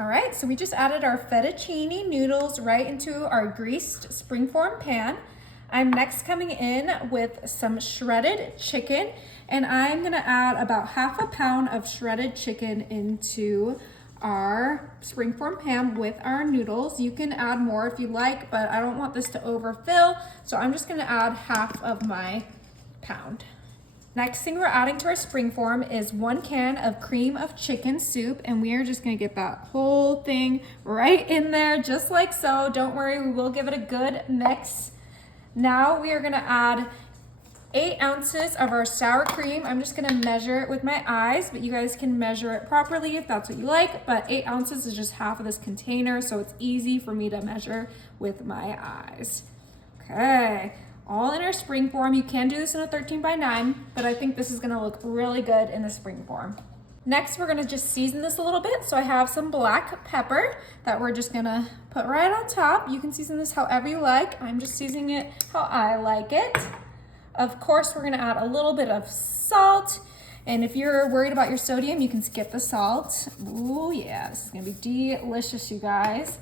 All right, so we just added our fettuccine noodles right into our greased springform pan. I'm next coming in with some shredded chicken, and I'm gonna add about 1/2 pound of shredded chicken into our springform pan with our noodles. You can add more if you like, but I don't want this to overfill, so I'm just gonna add 1/2 of my pound. Next thing we're adding to our springform is 1 can of cream of chicken soup, and we are just gonna get that whole thing right in there, just like so. Don't worry, we will give it a good mix. Now we are gonna add 8 ounces of our sour cream. I'm just gonna measure it with my eyes, but you guys can measure it properly if that's what you like, but 8 ounces is just half of this container, so it's easy for me to measure with my eyes. Okay. All in our spring form. You can do this in a 13 by 9, but I think this is gonna look really good in the spring form. Next, we're gonna just season this a little bit. So I have some black pepper that we're just gonna put right on top. You can season this however you like. I'm just seasoning it how I like it. Of course, we're gonna add a little bit of salt. And if you're worried about your sodium, you can skip the salt. Ooh, yeah, this is gonna be delicious, you guys.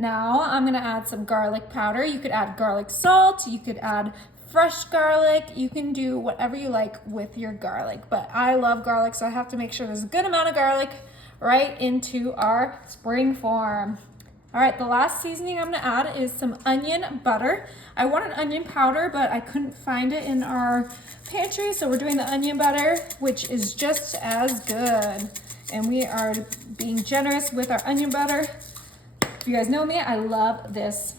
Now I'm gonna add some garlic powder. You could add garlic salt, you could add fresh garlic, you can do whatever you like with your garlic, but I love garlic, so I have to make sure there's a good amount of garlic right into our spring form. All right, the last seasoning I'm gonna add is some onion butter. I wanted onion powder, but I couldn't find it in our pantry, so we're doing the onion butter, which is just as good. And we are being generous with our onion butter. If you guys know me, I love this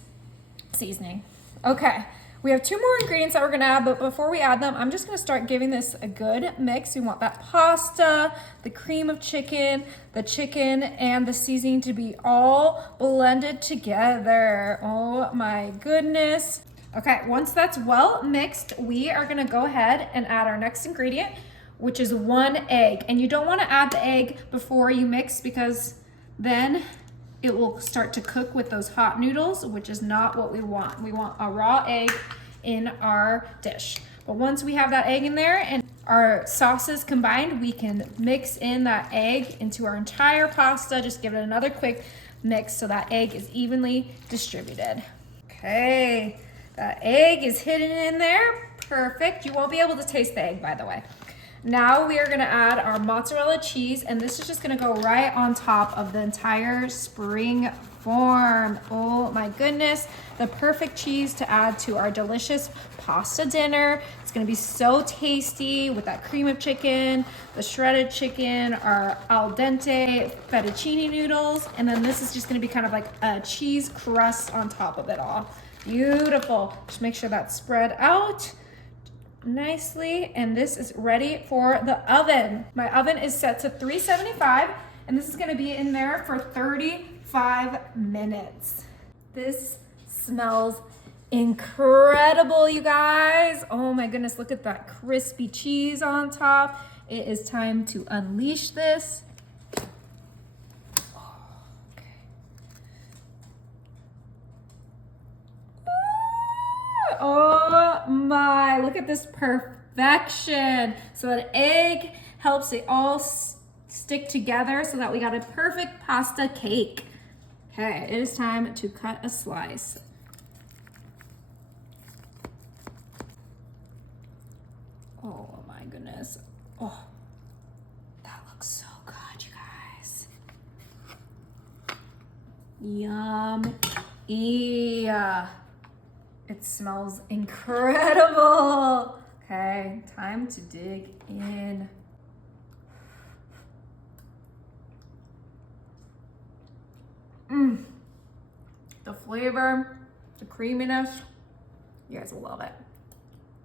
seasoning. Okay, we have 2 more ingredients that we're gonna add, but before we add them, I'm just gonna start giving this a good mix. We want that pasta, the cream of chicken, the chicken, and the seasoning to be all blended together. Oh my goodness. Okay, once that's well mixed, we are gonna go ahead and add our next ingredient, which is 1 egg. And you don't wanna add the egg before you mix, because then it will start to cook with those hot noodles, which is not what we want. We want a raw egg in our dish. But once we have that egg in there and our sauces combined, we can mix in that egg into our entire pasta. Just give it another quick mix so that egg is evenly distributed. Okay, that egg is hidden in there. Perfect. You won't be able to taste the egg, by the way. Now we are gonna add our mozzarella cheese, and this is just gonna go right on top of the entire spring form. Oh my goodness, the perfect cheese to add to our delicious pasta dinner. It's gonna be so tasty with that cream of chicken, the shredded chicken, our al dente fettuccine noodles, and then this is just gonna be kind of like a cheese crust on top of it all. Beautiful. Just make sure that's spread out nicely, and this is ready for the oven. My oven is set to 375, and this is going to be in there for 35 minutes. This smells incredible, you guys. Oh my goodness, look at that crispy cheese on top. It is time to unleash this. Oh my, look at this perfection. So that egg helps it all stick together so that we got a perfect pasta cake. Okay, it is time to cut a slice. Oh my goodness. Oh, that looks so good, you guys. Yum. Yeah. It smells incredible. Okay, time to dig in. The flavor, the creaminess, you guys will love it.